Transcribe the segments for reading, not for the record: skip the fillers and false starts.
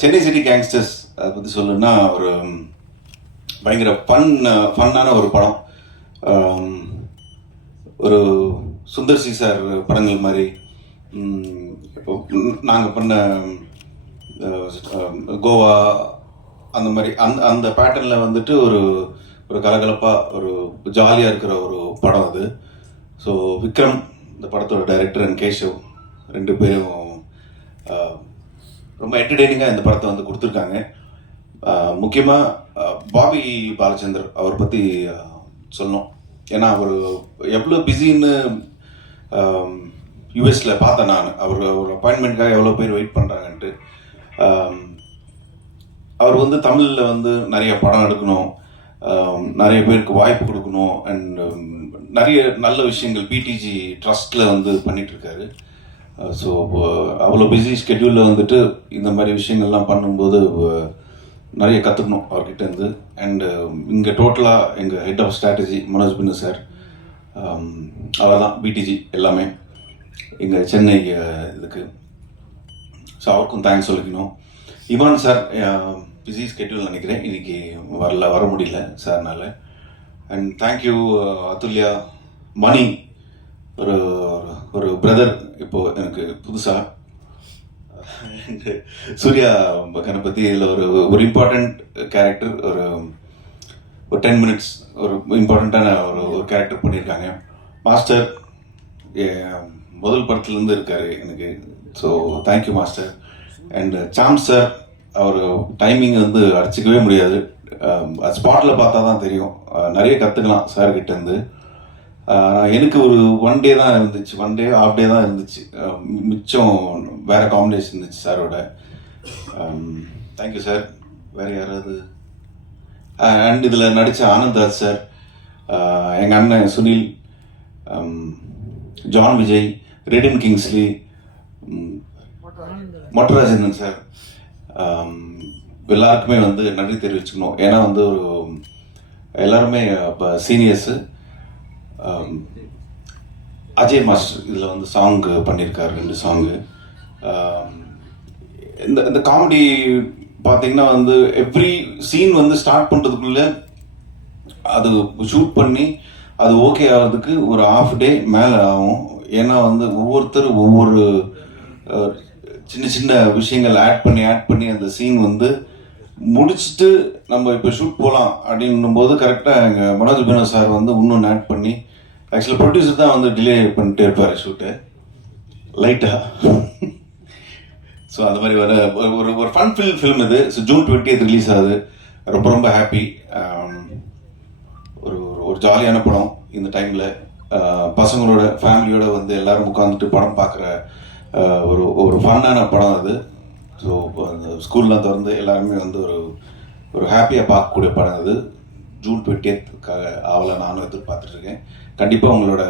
Chennai city gangsters அதை பற்றி சொல்லணும்னா ஒரு பயங்கர ஃபன்னான ஒரு படம். ஒரு சுந்தர் சி சார் படங்கள் மாதிரி இப்போ நாங்கள் பண்ண கோவா அந்த மாதிரி அந்த பேட்டர்னில் வந்துட்டு ஒரு ஒரு கலகலப்பாக ஒரு ஜாலியாக இருக்கிற ஒரு படம் அது. ஸோ விக்ரம் இந்த படத்தோட டைரக்டர் அண்ட் கேஷவ் ரெண்டு பேரும் ரொம்ப என்டர்டெய்னிங்காக இந்த படத்தை வந்து கொடுத்துருக்காங்க. முக்கியமாக பாபி பாலச்சந்தர் அவர் பற்றி சொல்லணும். ஏன்னா அவர் எவ்வளோ பிஸின்னு யூஎஸில் பார்த்தேன் நான். அவர் ஒரு அப்பாயின்மெண்ட்காக எவ்வளோ பேர் வெயிட் பண்ணுறாங்கன்ட்டு. அவர் வந்து தமிழில் வந்து நிறைய படம் எடுக்கணும், நிறைய பேருக்கு வாய்ப்பு கொடுக்கணும் அண்ட் நிறைய நல்ல விஷயங்கள் பிடிஜி ட்ரஸ்ட்டில் வந்து பண்ணிகிட்ருக்காரு. ஸோ அவ்வளோ பிஸி ஸ்கெட்யூலில் வந்துட்டு இந்த மாதிரி விஷயங்கள்லாம் பண்ணும்போது நிறைய கற்றுக்கணும் அவர்கிட்டேருந்து. அண்டு இங்கே டோட்டலாக எங்கள் head of strategy Manoj Pinnu sir, அவர் தான் பிடிஜி எல்லாமே எங்கள் சென்னை இதுக்கு. ஸோ அவருக்கும் தேங்க்ஸ் சொல்லிக்கணும். இமான் சார் பிஸி ஸ்கெட்யூல் நினைக்கிறேன், இன்றைக்கி வர முடியல சார்னால. அண்ட் தேங்க்யூ அதுல்யா மணி, ஒரு ஒரு பிரதர் இப்போது எனக்கு புதுசாக. சூர்யா கணபதி இதில் ஒரு இம்பார்ட்டண்ட் கேரக்டர், ஒரு 10 minutes ஒரு இம்பார்ட்டண்ட்டான ஒரு கேரக்டர் பண்ணியிருக்காங்க. மாஸ்டர் முதல் படத்துலேருந்து இருக்கார் எனக்கு. So thank you master. And Sam sir, அவர் டைமிங் வந்து அடிச்சிக்கவே முடியாது, ஸ்பாட்டில் பார்த்தா தான் தெரியும். நிறைய கற்றுக்கலாம் சார்கிட்டேருந்து. எனக்கு ஒரு 1 day தான் இருந்துச்சு, 1 day ஹாஃப் டே தான் இருந்துச்சு, மிச்சம் வேறு காம்பினேஷன் இருந்துச்சு சாரோட. Thank you sir. வேறு யாராவது? அண்ட் இதில் நடித்த ஆனந்த்ராஜ் சார், எங்கள் அண்ணன் Sunil, John Vijay, Redin Kingsley, Mottarajan sir, எல்லாருக்குமே வந்து நன்றி தெரிவிச்சுக்கணும். ஏன்னா வந்து ஒரு எல்லாருமே இப்போ சீனியர்ஸு. அஜய் மாஸ்டர் இதில் வந்து சாங் பண்ணியிருக்காரு, 2 சாங்கு. இந்த காமெடி பார்த்தீங்கன்னா வந்து எவ்ரி சீன் வந்து ஸ்டார்ட் பண்ணுறதுக்குள்ளே அது ஷூட் பண்ணி அது ஓகே ஆகிறதுக்கு ஒரு ½ day மேலே ஆகும். ஏன்னா வந்து ஒவ்வொருத்தர் ஒவ்வொரு சின்ன சின்ன விஷயங்கள் ஆட் பண்ணி அந்த சீன் வந்து முடிச்சுட்டு நம்ம இப்போ ஷூட் போகலாம் அப்படின்னும் போது கரெக்டாக எங்கள் மனோஜ் பினோ சார் வந்து இன்னொன்று ஆட் பண்ணி, ஆக்சுவலாக ப்ரொடியூசர் தான் வந்து டிலே பண்ணிட்டே இருப்பார் ஷூட்டை லைட்டாக. ஸோ அந்த மாதிரி ஒரு ஃபன் ஃபில்ம் இது. ஸோ June 20th ரிலீஸ் ஆகுது. ரொம்ப ரொம்ப ஹாப்பி. ஒரு ஜாலியான படம். இந்த டைமில் பசங்களோட ஃபேமிலியோட வந்து எல்லோரும் உட்காந்துட்டு படம் பார்க்குற ஒரு ஃபன்னான படம் அது. ஸோ அந்த ஸ்கூல்லாம் திறந்து எல்லாருமே வந்து ஒரு ஹாப்பியாக பார்க்கக்கூடிய படம் அது. June 20th ஆவலை நானும் எதிர்பார்த்துட்ருக்கேன். கண்டிப்பாக உங்களோட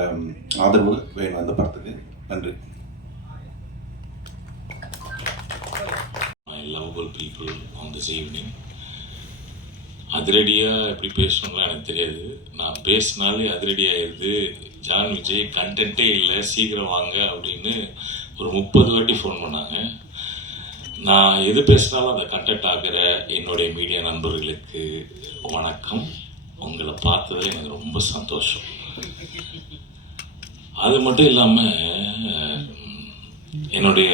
ஆதரவு வேணும் அந்த படத்துக்கு. நன்றி. My lovable people on this evening. அதிரடியாக எப்படி பேசணும்லாம் எனக்கு தெரியாது. நான் பேசினாலே அதிரடியாகிடுது. ஜான் விஜய் கண்டென்ட்டே இல்லை, சீக்கிரம் வாங்க அப்படின்னு ஒரு 30 வாட்டி ஃபோன் பண்ணாங்க. நான் எது பேசினாலும் அதை கண்டென்ட் ஆகிற என்னுடைய மீடியா நண்பர்களுக்கு வணக்கம். உங்களை பார்த்தது எனக்கு ரொம்ப சந்தோஷம். அது மட்டும் இல்லாமல் என்னுடைய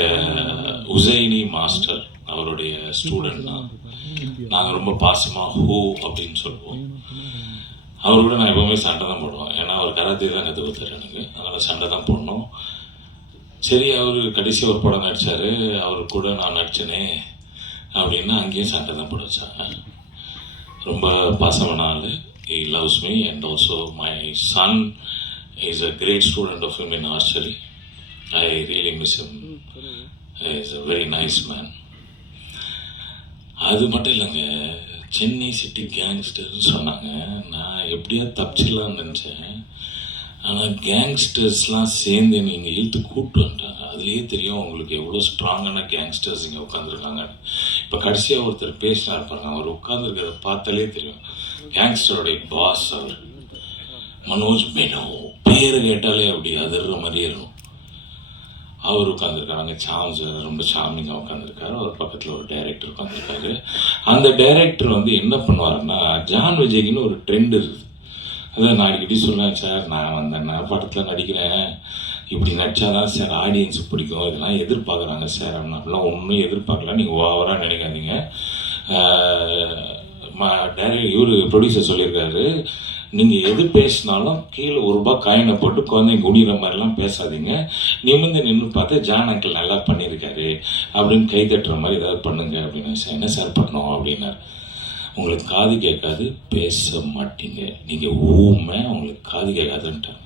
உசைனி மாஸ்டர், அவருடைய ஸ்டூடெண்ட் தான். நாங்கள் ரொம்ப பாசமாக ஹூ அப்படின்னு சொல்லுவோம். அவரோட நான் எப்போவுமே சண்டை தான் போடுவேன். ஏன்னா அவர் கராத்தே தான் கற்றுக் கொடுத்தாரு எனக்கு. அதனால் சண்டை தான் போடணும். சரி, அவர் கடைசி ஒரு படம் நடித்தார், அவர் கூட நான் நடித்தேனே அப்படின்னா அங்கேயும் சண்டை தான் போட வச்சாங்க. ரொம்ப பாசமான ஆள். He loves me and also my son is a great student of him in archery. I really miss him. He is a very nice man. அது மட்டும் இல்லைங்க, சென்னை சிட்டி கேங்ஸ்டர்னு சொன்னாங்க. நான் எப்படியா தப்பிச்சிடலான்னு நினச்சேன். ஆனால் கேங்ஸ்டர்ஸ்லாம் சேர்ந்து நீங்கள் இழுத்து கூப்பிட்டு வந்துட்டாங்க. அதுலேயே தெரியும் உங்களுக்கு எவ்வளோ ஸ்ட்ராங்கான கேங்ஸ்டர்ஸ் இங்கே உட்காந்துருக்காங்க. இப்போ கடைசியாக ஒருத்தர் பேசினா இருப்பாங்க, அவர் உட்காந்துருக்கிறத பார்த்தாலே தெரியும். கேங்ஸ்டருடைய பாஸ் அவர் மனோஜ் பினோ. பேரை கேட்டாலே அப்படி அதிர்ற மாதிரியே இருக்கும். அவர் உட்காந்துருக்காங்க. சாம்ஸ் ரொம்ப சாமிங்காக உட்காந்துருக்காரு. அவர் பக்கத்தில் ஒரு டைரக்டர் உட்காந்துருக்காரு. அந்த டைரக்டர் வந்து என்ன பண்ணுவாருன்னா, ஜான் விஜய்க்குன்னு ஒரு ட்ரெண்ட் இருக்குது. அதான் நான் அடிக்கடி சொல்லுவேன், சார் நான் வந்தேன்னா படத்தில் நடிக்கிறேன், இப்படி நடிச்சாதான் சார் ஆடியன்ஸுக்கு பிடிக்கும், இதெல்லாம் எதிர்பார்க்குறாங்க சார் அப்படிலாம். ஒன்றும் எதிர்பார்க்கல, நீங்கள் ஓவராக நினைக்காதீங்க. இவர் ப்ரொடியூசர் சொல்லியிருக்காரு, நீங்கள் எது பேசினாலும் கீழே ₹1 காயினை போட்டு குழந்தைங்க குடிக்கிற மாதிரிலாம் பேசாதீங்க, நிமிர்ந்து நின்று பார்த்து ஜான் அங்கிள் நல்லா பண்ணியிருக்காரு அப்படின்னு கை தட்டுற மாதிரி ஏதாவது பண்ணுங்க அப்படின்னு. சார் என்ன சார் பண்ணோம் அப்படின்னாரு. உங்களுக்கு காது கேட்காது, பேச மாட்டீங்க, நீங்கள் ஊமை, உங்களுக்கு காது கேட்காதுன்ட்டாங்க.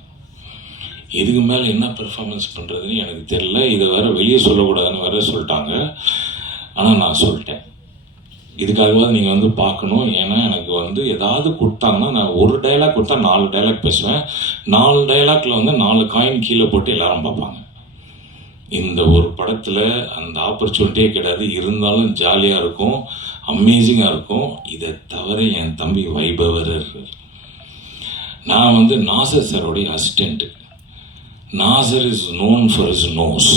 இதுக்கு மேலே என்ன பெர்ஃபார்மன்ஸ் பண்ணுறதுன்னு எனக்கு தெரியல. இதை வேறு வெளியே சொல்லக்கூடாதுன்னு வேற சொல்லிட்டாங்க. ஆனால் நான் சொல்லிட்டேன், இதுக்காகவாது நீங்கள் வந்து பார்க்கணும். ஏன்னா எனக்கு வந்து ஏதாவது கொடுத்தாங்கன்னா, நான் ஒரு டைலாக் கொடுத்தா 4 டைலாக் பேசுவேன். 4 டைலாக்ல வந்து 4 காயின் கீழே போட்டு எல்லாரும் பார்ப்பாங்க. இந்த ஒரு படத்தில் அந்த ஆப்பர்ச்சுனிட்டியே கிடையாது. இருந்தாலும் ஜாலியாக இருக்கும், அமேசிங்காக இருக்கும். இதை தவிர என் தம்பி வைபவர் இருக்கார். நான் வந்து நாசர் சாரோடைய assistant. Nassar is known for is nose,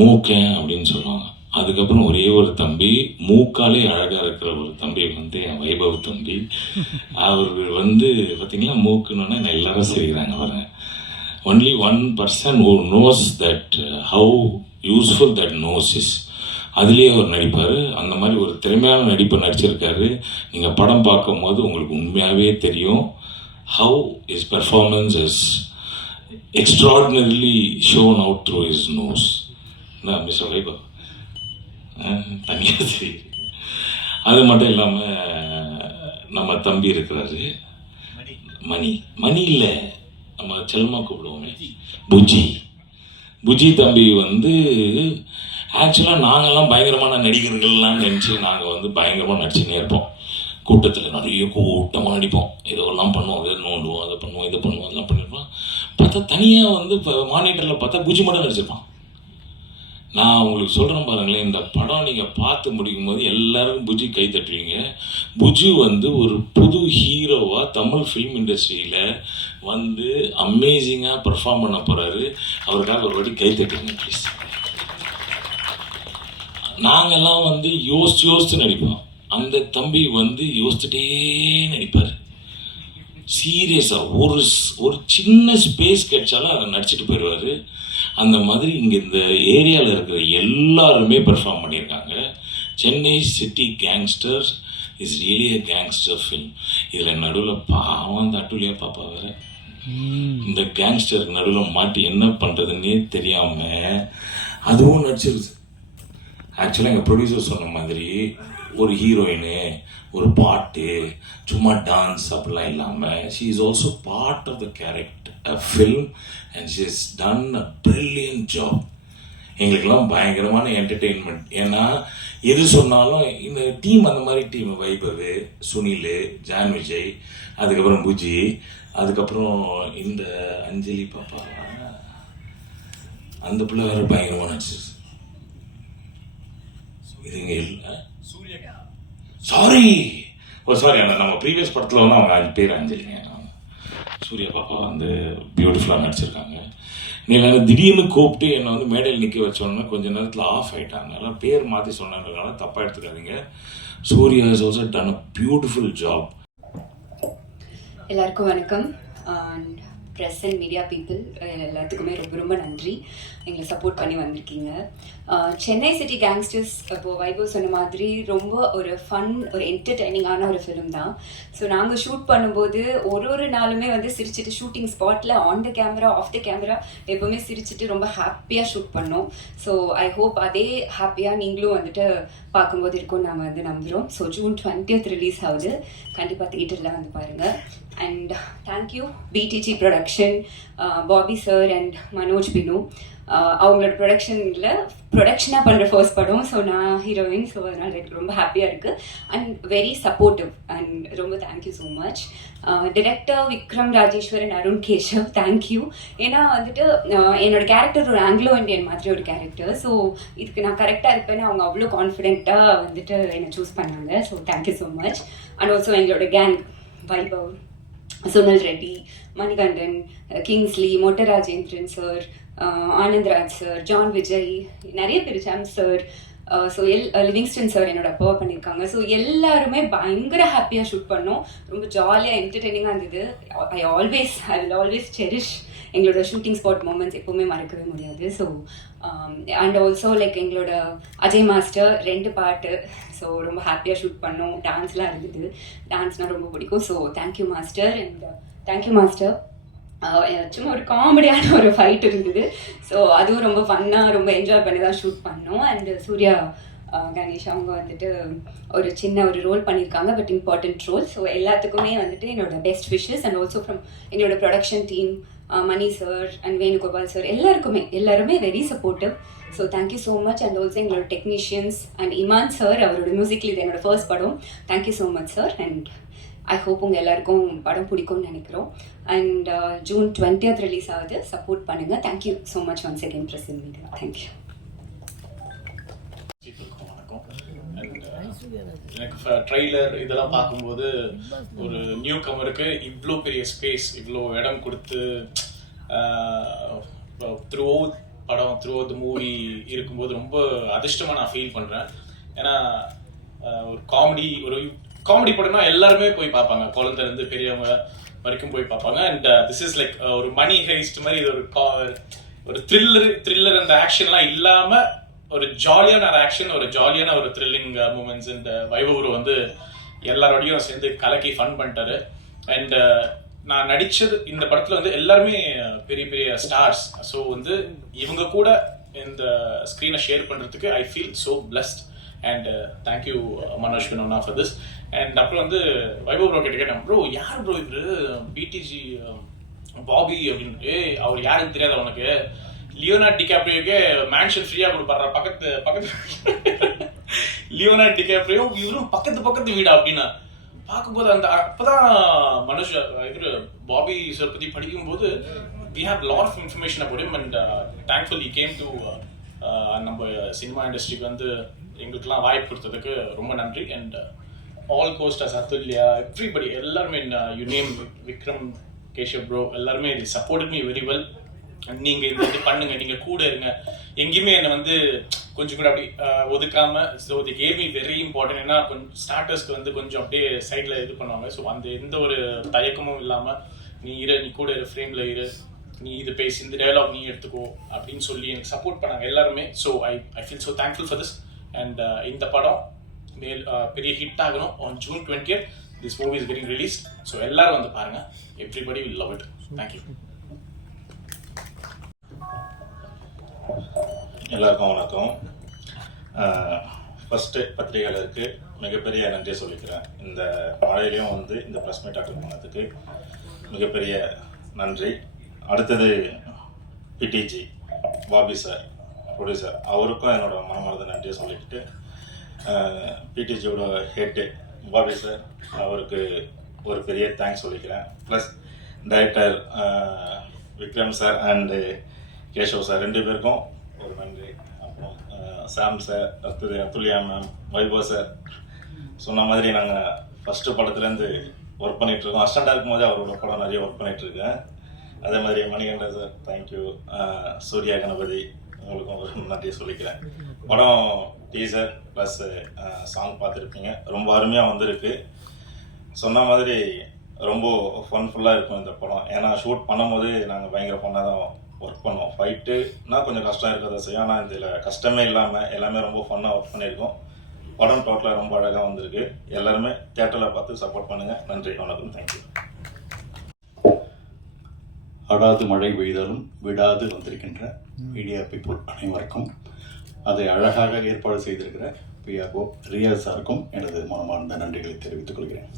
மூக்கன் அப்படின்னு சொல்லுவாங்க. அதுக்கப்புறம் ஒரே ஒரு தம்பி, மூக்காலே அழகாக இருக்கிற ஒரு தம்பி வந்து என் வைபவ் தம்பி. அவர் வந்து பார்த்தீங்களா, மூக்குன்னு எல்லாரும் சிரிக்கிறாங்க பாருங்க. Only 1% who knows that how useful that nose is. அதுலேயே அவர் நடிப்பார். அந்த மாதிரி ஒரு திறமையான நடிப்பை நடிச்சிருக்காரு. நீங்கள் படம் பார்க்கும் போது உங்களுக்கு உண்மையாகவே தெரியும் how his performance is extraordinarily shown out through his nose. என்ன மிஸ்டர் வைபவ் தனியாக சரி. அது மட்டும் இல்லாமல் நம்ம தம்பி இருக்கிறாரு மணி. மணி இல்லை, நம்ம செல்லமாக கூப்பிடுவோமே புஜி. புஜி தம்பி வந்து ஆக்சுவலாக நாங்கள்லாம் பயங்கரமான நடிகர்கள்லாம் நினச்சி நாங்கள் வந்து பயங்கரமாக நடிச்சுன்னே இருப்போம். கூட்டத்தில் நிறைய கூட்டமாக நடிப்போம், இதெல்லாம் பண்ணுவோம், இதை நோண்டுவோம், அதை பண்ணுவோம், இதை பண்ணுவோம், அதெல்லாம் பண்ணியிருப்போம். பார்த்தா தனியாக வந்து இப்போ மானிட்டரில் பார்த்தா புஜி மட்டும் நடிச்சிருப்பான். நான் உங்களுக்கு சொல்கிறேன் பாருங்களேன், இந்த படம் நீங்கள் பார்த்து முடிக்கும் போது எல்லாரும் புஜி கை தட்டுவீங்க. புஜி வந்து ஒரு புது ஹீரோவாக தமிழ் ஃபிலிம் இண்டஸ்ட்ரியில் வந்து அமேசிங்காக பெர்ஃபார்ம் பண்ண போகிறாரு. அவருக்காக ஒரு வாட்டி கை தட்டுவீங்க ப்ளீஸ். நாங்கள்லாம் வந்து யோசித்து நடிப்போம், அந்த தம்பி வந்து யோசிச்சுட்டே நடிப்பார். சீரியஸாக ஒரு சின்ன ஸ்பேஸ் கிடைச்சாலும் அதை நடிச்சுட்டு போயிடுவார். அந்த மாதிரி இங்கே இந்த ஏரியாவில் இருக்கிற எல்லாருமே பெர்ஃபார்ம் பண்ணியிருக்காங்க. Chennai city gangsters is really a gangster film. இதில் நடுவில் பாவம் அந்த அட்டுலியா பாப்பா வேறு இந்த கேங்ஸ்டருக்கு நடுவில் மாட்டி என்ன பண்ணுறதுன்னே தெரியாமல் அதுவும் நடிச்சிருது. ஆக்சுவலாக எங்கள் ப்ரொடியூசர் சொன்ன மாதிரி ஒரு ஹீரோயினு, ஒரு பாட்டு, சும்மா டான்ஸ் அப்படிலாம் இல்லாமல் she is also part of the character film and she is done a brilliant job. எங்களுக்கெல்லாம் பயங்கரமான என்டர்டெயின்மெண்ட். ஏன்னா எது சொன்னாலும் இந்த டீம் அந்த மாதிரி டீம், வைபவ், சுனில், ஜான் விஜய், அதுக்கப்புறம் புஜி, அதுக்கப்புறம் இந்த அஞ்சலி பாப்பா, அந்த பிள்ளை வேறு பயங்கரமாக நடிச்சிருச்சு. இதுங்க இல்லை சாரி அந்த நம்ம ப்ரீவியஸ் படத்தில் வந்து அவங்க 5 பேர் அஞ்சலிங்க. சூர்யா பாப்பா வந்து பியூட்டிஃபுல்லாக நடிச்சிருக்காங்க. நீங்கள் திடீர்னு கூப்பிட்டு என்னை வந்து மேடையில் நிற்க வச்சோன்னா கொஞ்சம் நேரத்தில் ஆஃப் ஆகிட்டாங்க. அதெல்லாம் பேர் மாற்றி சொன்னதுனால தப்பாக எடுத்துக்காதீங்க. Suriya is also done a beautiful job. எல்லாருக்கும் வணக்கம். ப்ரெஸ் அண்ட் மீடியா பீப்புள் எல்லாத்துக்குமே ரொம்ப ரொம்ப நன்றி, எங்களை சப்போர்ட் பண்ணி வந்திருக்கீங்க. சென்னை சிட்டி கேங்ஸ்டர்ஸ் இப்போது வைபவ் சொன்ன மாதிரி ரொம்ப ஒரு ஃபன், ஒரு என்டர்டெய்னிங்கான ஒரு ஃபிலிம் தான். ஸோ நாங்கள் ஷூட் பண்ணும்போது ஒரு நாளுமே வந்து சிரிச்சுட்டு, ஷூட்டிங் ஸ்பாட்டில் on the camera, off the camera எப்போவுமே சிரிச்சுட்டு ரொம்ப ஹாப்பியாக ஷூட் பண்ணோம். ஸோ ஐ ஹோப் அதே ஹாப்பியாக நீங்களும் வந்துட்டு பார்க்கும்போது இருக்கும்னு நாங்கள் வந்து நம்புகிறோம். ஸோ June 20th ரிலீஸ் ஆகுது, கண்டிப்பாக தியேட்டரில் வந்து பாருங்கள். And thank you BTG production, Bobby sir and Manoj Binu. அவங்களோட ப்ரொடக்ஷனாக பண்ணுற ஃபர்ஸ்ட் படம். ஸோ நான் ஹீரோயின், ஸோ அதனால் எனக்கு ரொம்ப ஹாப்பியாக இருக்குது அண்ட் வெரி சப்போர்ட்டிவ் அண்ட் ரொம்ப thank you so much. Director Vikram Rajeswaran, Arun Keshav, thank you. ஏன்னா வந்துட்டு என்னோட கேரக்டர் ஒரு ஆங்கிலோ இண்டியன் மாதிரி ஒரு கேரக்டர். ஸோ இதுக்கு நான் கரெக்டாக இருப்பேன்னு அவங்க அவ்வளோ கான்ஃபிடென்ட்டாக வந்துட்டு என்னை சூஸ் பண்ணாங்க. So thank you so much. And also எங்களோட gang Vaibhav, Sunil Reddy, Manikandan, Kingsley, Motta Rajendran sir, Anandraj sir, John Vijay, நிறைய பேர், ஜாம் சார், ஸோ லிவிங்ஸ்டன் சார் என்னோட அப்பாவை பண்ணியிருக்காங்க. ஸோ எல்லாருமே பயங்கர ஹாப்பியாக ஷூட் பண்ணோம். ரொம்ப ஜாலியாக என்டர்டெய்னிங்காக இருந்தது. ஐ வில் ஆல்வேஸ் செரிஷ் எங்களோட ஷூட்டிங் ஸ்பாட் மூமெண்ட்ஸ், எப்போவுமே மறக்கவே முடியாது. ஸோ அண்ட் ஆல்சோ லைக் எங்களோட அஜய் மாஸ்டர் 2 பாட்டு, ஸோ ரொம்ப ஹாப்பியாக ஷூட் பண்ணோம். டான்ஸ்லாம் இருந்தது, டான்ஸ்னால் ரொம்ப பிடிக்கும். So thank you master. And thank you master. சும்மா ஒரு காமெடியான ஒரு ஃபைட் இருந்தது. ஸோ அதுவும் ரொம்ப ஃபன்னாக ரொம்ப என்ஜாய் பண்ணி தான் ஷூட் பண்ணோம். அண்ட் சூர்யா கணேஷ் அவங்க வந்துட்டு ஒரு சின்ன ஒரு ரோல் பண்ணியிருக்காங்க, பட் இம்பார்ட்டன்ட் ரோல். ஸோ எல்லாத்துக்குமே வந்துட்டு என்னோட best wishes. And also from எங்களோட production team, Mani sir and Venugopal sir, எல்லாருமே very supportive. So thank you so much. And also எங்களோட டெக்னீஷியன்ஸ் அண்ட் இமான் சார், அவரோட மியூசிக்கில் இது என்னோட ஃபர்ஸ்ட் படம். Thank you so much sir. And I hope உங்கள் எல்லாருக்கும் படம் பிடிக்கும்னு நினைக்கிறோம். அண்ட் June 20th ரிலீஸ் ஆகுது, சப்போர்ட் பண்ணுங்கள். Thank you so much once again present media. Thank you. எனக்கு ட்ரெய்லர் இதெல்லாம் பார்க்கும்போது ஒரு நியூ கமருக்கு இவ்வளோ பெரிய ஸ்பேஸ், இவ்வளோ இடம் கொடுத்து த்ரூ த மூவி இருக்கும்போது ரொம்ப அதிர்ஷ்டமாக நான் ஃபீல் பண்ணுறேன். ஏன்னா ஒரு காமெடி படம்னா எல்லாருமே போய் பார்ப்பாங்க, குழந்தைலேருந்து பெரியவங்க வரைக்கும் போய் பார்ப்பாங்க. அண்ட் திஸ் இஸ் லைக் ஒரு மணி ஹைஸ்ட் மாதிரி. இது ஒரு த்ரில்லர் அந்த ஆக்ஷன்லாம் இல்லாமல் ஒரு ஜாலியான ஒரு ஆக்ஷன், ஒரு ஜாலியான ஒரு த்ரில்லிங் மூமெண்ட்ஸ். இந்த வைபவ் வந்து எல்லாரோடையும் சேர்ந்து கலக்கி ஃபன் பண்ணிட்டாரு. அண்ட் நான் நடிச்சது இந்த படத்தில் வந்து எல்லாருமே பெரிய பெரிய ஸ்டார்ஸ். ஸோ வந்து இவங்க கூட இந்த ஸ்க்ரீனை ஷேர் பண்ணுறதுக்கு I feel so blessed. And thank you Manoj Winona for this. And அப்புறம் வந்து வைபவ் ப்ரோ கிட்ட கேட்டேன், ப்ரோ யார் ப்ரோ இவரு பிடிஜி பாபி அப்படின்ட்டு. அவர் யாருன்னு தெரியாத உனக்கு? லியோனார்டோ டிகாப்ரியோக்கே மேன்ஷன் ஃப்ரீயாக கொடுப்பாரு, பக்கத்து லியோனார்டோ டிகாப்ரியோ இவரும் பக்கத்து வீடா அப்படின்னா பார்க்கும்போது அப்போதான் மனுஷ் இவர் பாபி சார் பற்றி படிக்கும்போது we have a lot of information about him. And thankfully he came to நம்ம சினிமா இண்டஸ்ட்ரிக்கு வந்து எங்களுக்குலாம் வாய்ப்பு கொடுத்ததுக்கு ரொம்ப நன்றி. And all costars, Athulya, everybody, எல்லாருமே, you name, Vikram, Keshav bro, எல்லாருமே சப்போர்ட் மீ வெரி வெல். நீங்கள் இந்த இது பண்ணுங்க, நீங்கள் கூட இருங்க, எங்கேயுமே என்னை வந்து கொஞ்சம் கூட அப்படி ஒதுக்காம. So the gave me very important. ஏன்னா கொஞ்சம் ஸ்டார்டர்ஸ்க்கு வந்து கொஞ்சம் அப்படியே சைடில் இது பண்ணுவாங்க. ஸோ அந்த எந்த ஒரு தயக்கமும் இல்லாமல் நீ கூட இரு, ஃப்ரேமில் இரு, நீ இது பேசி, இந்த டயலாக் நீ எடுத்துக்கோ அப்படின்னு சொல்லி எனக்கு சப்போர்ட் பண்ணாங்க எல்லாருமே. So I feel so thankful for this. And இந்த படம் பெரிய ஹிட் ஆகணும். on June 20th this movie is getting released. So எல்லாரும் வந்து பாருங்க, everybody will love it. Thank you. எல்லாருக்கும் வணக்கம். ஃபஸ்ட்டு பத்திரிகையாளருக்கு மிகப்பெரிய நன்றியை சொல்லிக்கிறேன். இந்த மழையிலையும் வந்து இந்த ப்ரெஸ் மீட் அட்டெண்ட் பண்ணதுக்கு மிகப்பெரிய நன்றி. அடுத்தது பிடிஜி பாபி சார், ப்ரொடியூசர், அவருக்கும் என்னோட மனமார்ந்த நன்றியை சொல்லிக்கிட்டு, பிடிஜியோட ஹெட்டு பாபி சார், அவருக்கு ஒரு பெரிய தேங்க்ஸ் சொல்லிக்கிறேன். Plus director Vikram sir and Keshav sir 2 பேருக்கும் ஒரு நன்றி. அப்புறம் சாம் சார், அடுத்தது அதுல்யா மேம், வைபவ் சார். சொன்ன மாதிரி நாங்கள் ஃபஸ்ட்டு படத்துலேருந்து ஒர்க் பண்ணிகிட்ருக்கோம். அசிஸ்டண்டாக இருக்கும்போது அவரோட படம் நிறைய ஒர்க் பண்ணிகிட்ருக்கேன். அதே மாதிரி மணிகண்டன் சார், தேங்க்யூ. சூர்யா கணபதி, உங்களுக்கும் ஒரு நன்றியை சொல்லிக்கிறேன். படம் டீசர் ப்ளஸ் சாங் பார்த்துருப்பீங்க, ரொம்ப அருமையாக வந்திருக்கு. சொன்ன மாதிரி ரொம்ப ஃபன்ஃபுல்லாக இருக்கும் இந்த படம். ஏன்னா ஷூட் பண்ணும்போது நாங்கள் பயங்கர ஃபன்னாக தான் ஒர்க் பண்ணுவோம். ஃபைட்டுனா கொஞ்சம் கஷ்டம் இருக்கிறத செய்யும், ஆனால் இதில் கஷ்டமே இல்லாமல் எல்லாமே ரொம்ப ஃபன்னாக ஒர்க் பண்ணியிருக்கோம். படம் டோட்டலாக ரொம்ப அழகாக வந்திருக்கு. எல்லாருமே தியேட்டரில் பார்த்து சப்போர்ட் பண்ணுங்கள். நன்றி, வணக்கம், தேங்க்யூ. அடாது மழை பெய்தாலும் விடாது வந்திருக்கின்ற மீடியா பீப்புள் அனைவருக்கும், அதை அழகாக ஏற்பாடு செய்திருக்கிற பிஆர்ஓ ரியாஸ் சாருக்கும் எனது மனமார்ந்த நன்றிகளை தெரிவித்துக் கொள்கிறேன்.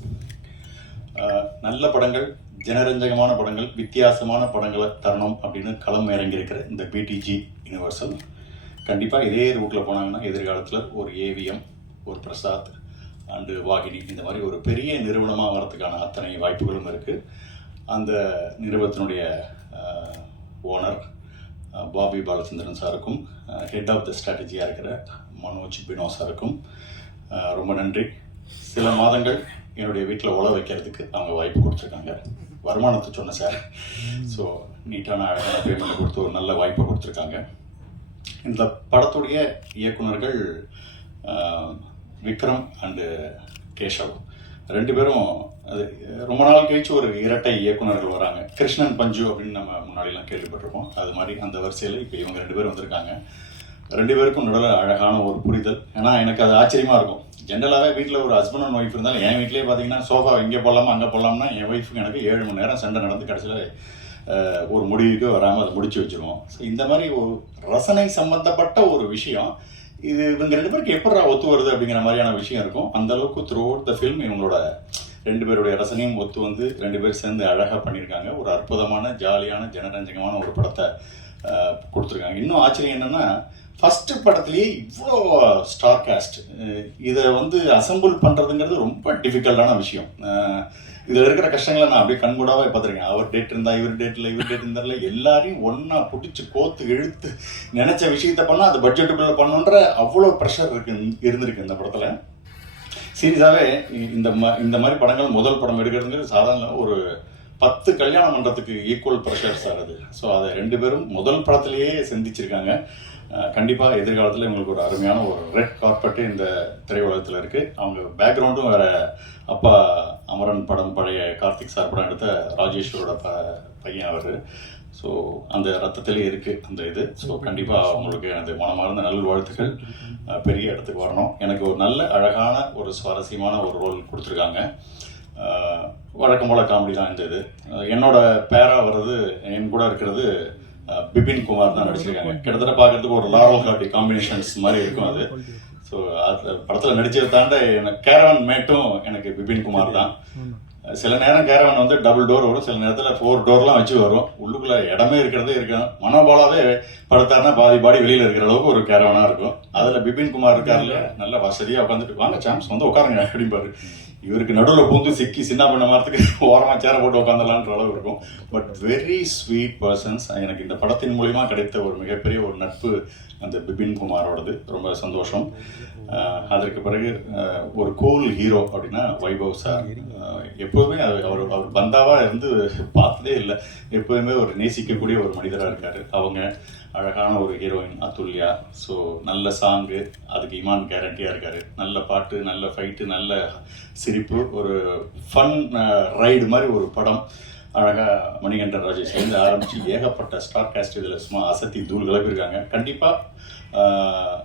நல்ல படங்கள், ஜனரஞ்சகமான படங்கள், வித்தியாசமான படங்களை தரணும் அப்படின்னு களம் இறங்கியிருக்கிற இந்த பிடிஜி யூனிவர்சல் கண்டிப்பாக இதே ரூட்டில் போனாங்கன்னா எதிர்காலத்தில் ஒரு ஏவிஎம், ஒரு பிரசாத் அண்டு வாகினி, இந்த மாதிரி ஒரு பெரிய நிறுவனமாக வரதுக்கான அத்தனை வாய்ப்புகளும் இருக்குது. அந்த நிறுவனத்தினுடைய ஓனர் பாபி பாலச்சந்திரன் சாருக்கும், ஹெட் ஆஃப் த ஸ்ட்ராட்டஜியாக இருக்கிற மனோஜ் பினோ சாருக்கும் ரொம்ப நன்றி. சில மாதங்கள் என்னுடைய வீட்டில் உழ வைக்கிறதுக்கு அவங்க வாய்ப்பு கொடுத்துருக்காங்க. வருமானத்தை சொன்னேன் சார். ஸோ நீட்டான அழகான பேமெண்ட் கொடுத்து ஒரு நல்ல வாய்ப்பை கொடுத்துருக்காங்க. இந்த படத்துடைய இயக்குனர்கள் விக்ரம் அண்டு கேஷவ், ரெண்டு பேரும் அது ரொம்ப நாள் கழிச்சு ஒரு இரட்டை இயக்குனர்கள் வராங்க. கிருஷ்ணன் பஞ்சு அப்படின்னு நம்ம முன்னாடிலாம் கேள்விப்பட்டிருக்கோம். அது மாதிரி அந்த வரிசையில் இப்போ இவங்க ரெண்டு பேரும் வந்திருக்காங்க. ரெண்டு பேருக்கும் நடுவில் அழகான ஒரு புரிதல். ஏன்னா எனக்கு அது ஆச்சரியமாக இருக்கும். ஜென்ரலாகவே வீட்டில் ஒரு ஹஸ்பண்ட் அண்ட் ஒய்ஃப் இருந்தாலும், என் வீட்லேயே பார்த்தீங்கன்னா சோஃபா இங்கே போடலாமா அங்கே போடலாம்னா என் ஒய்ஃபுக்கு எனக்கு 7 மணி நேரம் சண்டை நடந்து கடைசியில் ஒரு முடிவுக்கு வராமல் அதை முடிச்சு வச்சுருவோம். ஸோ இந்த மாதிரி ஒரு ரசனை சம்பந்தப்பட்ட ஒரு விஷயம் இது இவங்க ரெண்டு பேருக்கு எப்படா ஒத்து வருது அப்படிங்கிற மாதிரியான விஷயம் இருக்கும். அந்த அளவுக்கு த்ரூ அவுட் த ஃபில்ம் இவங்களோட ரெண்டு பேருடைய ரசனையும் ஒத்து வந்து ரெண்டு பேர் சேர்ந்து அழகாக பண்ணியிருக்காங்க. ஒரு அற்புதமான ஜாலியான ஜனரஞ்சகமான ஒரு படத்தை கொடுத்துருக்காங்க. இன்னும் ஆச்சரியம் என்னென்னா, ஃபஸ்ட்டு படத்துலேயே இவ்வளோ ஸ்டார் காஸ்ட், இதை வந்து அசம்பிள் பண்ணுறதுங்கிறது ரொம்ப டிஃபிகல்ட்டான விஷயம். இதில் இருக்கிற கஷ்டங்களை நான் அப்படியே கண்கூடாவே பார்த்துருக்கேன். அவர் டேட் இருந்தால் இவர் டேட்டில், இவர் டேட் இருந்தால எல்லாரையும் ஒன்றா பிடிச்சி கோத்து இழுத்து நினச்ச விஷயத்த பண்ணால் அது பட்ஜெட்டுக்குள்ளே பண்ணுன்ற அவ்வளோ ப்ரெஷர் இருந்திருக்கு இந்த படத்தில். சீரியஸாகவே இந்த மாதிரி படங்கள் முதல் படம் எடுக்கிறதுங்கிறது சாதாரண ஒரு 10 கல்யாண மன்றத்துக்கு ஈக்குவல் ப்ரெஷர் சார் அது. ஸோ அதை ரெண்டு பேரும் முதல் படத்துலேயே சந்திச்சிருக்காங்க. கண்டிப்பாக எதிர்காலத்தில் இவங்களுக்கு ஒரு அருமையான ஒரு ரெட் கார்பெட்டு இந்த திரையுலகத்தில் இருக்குது. அவங்க பேக்ரவுண்டும் வேறு, அப்பா அமரன் படம், பழைய கார்த்திக் சார் படம் எடுத்த ராஜேஸ்வரோட பையன் அவர். ஸோ அந்த ரத்தத்திலே இருக்குது அந்த இது. ஸோ கண்டிப்பாக அவங்களுக்கு எனது மனமார்ந்த நல்வாழ்த்துக்கள். பெரிய இடத்துக்கு வரணும். எனக்கு ஒரு நல்ல அழகான ஒரு சுவாரஸ்யமான ஒரு ரோல் கொடுத்துருக்காங்க. வழக்கம் போல் காமெடி தான் இந்த இது. என்னோட பேராக வர்றது, என் கூட இருக்கிறது பிபின் குமார் தான் நடிச்சிருக்காங்க. கிட்டத்தட்ட பார்க்கறதுக்கு ஒரு லாரல் ஹார்டி காம்பினேஷன்ஸ் மாதிரி இருக்கும் அது. ஸோ அது படத்தில் நடிச்சதை தாண்ட எனக்கு கேரவன் மேட்டும் எனக்கு பிபின் குமார் தான். சில நேரம் கேரவன் வந்து டபுள் டோர் வரும், சில நேரத்தில் 4 டோர்லாம் வச்சு வரும். உள்ளுக்குள்ளே இடமே இருக்கிறதே இருக்கும். மனோபாலாவே படுத்தாருன்னா பாடி வெளியில் இருக்கிற அளவுக்கு ஒரு கேரவனாக இருக்கும். அதில் பிபின் குமார் இருக்காருல்ல, நல்ல வசதியாக உட்காந்துட்டு வாங்க சாம்ஸ் வந்து உட்காருங்க அப்படிம்பாரு. இவருக்கு நடுவில் பூந்து சிக்கி சின்ன பண்ண மாதத்துக்கு ஓரமாக சேர போட்டு உட்காந்துலான்ற அளவு இருக்கும். But very sweet persons. எனக்கு இந்த படத்தின் மூலிமா கிடைத்த ஒரு மிகப்பெரிய ஒரு நட்பு அந்த பிபின் குமாரோடது. ரொம்ப சந்தோஷம். அதற்கு பிறகு ஒரு கூல் ஹீரோ அப்படின்னா வைபவ் சார். எப்போதுமே அவர் பந்தாவாக இருந்து பார்த்ததே இல்லை. எப்போதுமே ஒரு நேசிக்கக்கூடிய ஒரு மனிதராக இருக்கார். அவங்க அழகான ஒரு ஹீரோயின் அதுல்யா. ஸோ நல்ல சாங்கு, அதுக்கு இமான் கேரண்டியாக இருக்கார். நல்ல பாட்டு, நல்ல ஃபைட்டு, நல்ல சிரிப்பு, ஒரு ஃபன் ரைடு மாதிரி ஒரு படம். அழகாக மணிகண்டன் ராஜேஷ்லேருந்து ஆரம்பித்து ஏகப்பட்ட ஸ்டார் காஸ்ட் இதில் சும்மா அசத்தி தூள் கிளப்பியிருக்காங்க. கண்டிப்பாக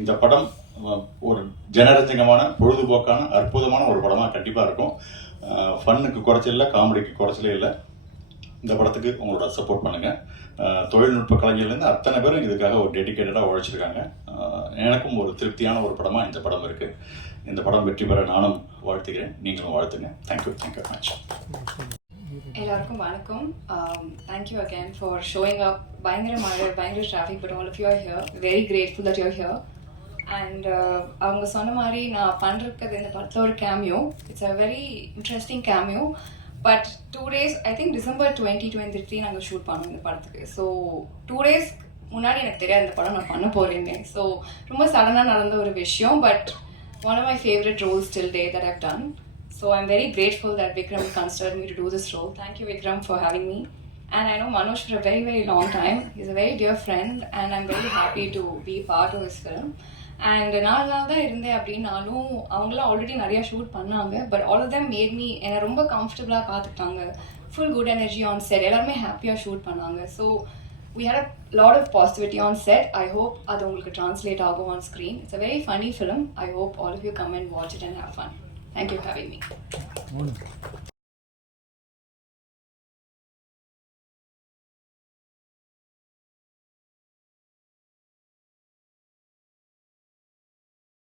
இந்த படம் ஒரு ஜனரஞ்சகமான பொழுதுபோக்கான அற்புதமான ஒரு படமாக கண்டிப்பாக இருக்கும். ஃபன்னுக்கு குறைச்சல, காமெடிக்கு குறைச்சலே இல்லை. இந்த படத்துக்கு உங்களோட சப்போர்ட் பண்ணுங்கள். தொழில்நுட்ப கலைஞர்லேருந்து அத்தனை பேரும் இதுக்காக ஒரு டெடிக்கேட்டடாக உழைச்சிருக்காங்க. எனக்கும் ஒரு திருப்தியான ஒரு படமாக இந்த படம் இருக்குது. இந்த படம் வெற்றி பெற நானும் வாழ்த்துக்கிறேன், நீங்களும் வாழ்த்துங்க. Thank you much. எல்லாருக்கும் வணக்கம். Thank you again for showing up. பயங்கர மழை, பயங்கர traffic, but all of you are here. Very grateful that you are here. And அவங்க சொன்ன மாதிரி நான் பண்ணுறது இந்த படத்தில் ஒரு cameo. It's a very interesting cameo. But 2 days, I think December 2023 நாங்கள் ஷூட் பண்ணோம் இந்த படத்துக்கு. ஸோ 2 days முன்னாடி எனக்கு தெரியாது இந்த படம் நான் பண்ண போகிறேன்னு. ஸோ ரொம்ப சடனாக நடந்த ஒரு விஷயம். But one of my favorite roles till date that I've done. So I'm very grateful that Vikram considered me to do this role. Thank you, Vikram, for having me. And I know Manoj for a very, very long time. He's a very dear friend and I'm very happy to be part of his film. And 4 நாள் தான் இருந்தேன் அப்படின்னாலும் அவங்களாம் already நிறையா shoot பண்ணாங்க. But all of them made me, என்னை ரொம்ப கம்ஃபர்டபுளாக பார்த்துக்கிட்டாங்க. Full good energy on set. எல்லாருமே ஹாப்பியாக ஷூட் பண்ணாங்க. So we had a lot of positivity on set. I hope அது உங்களுக்கு translate ஆகும் on screen. It's a very funny film. I hope all of you come and watch it and have fun. Thank you for having me.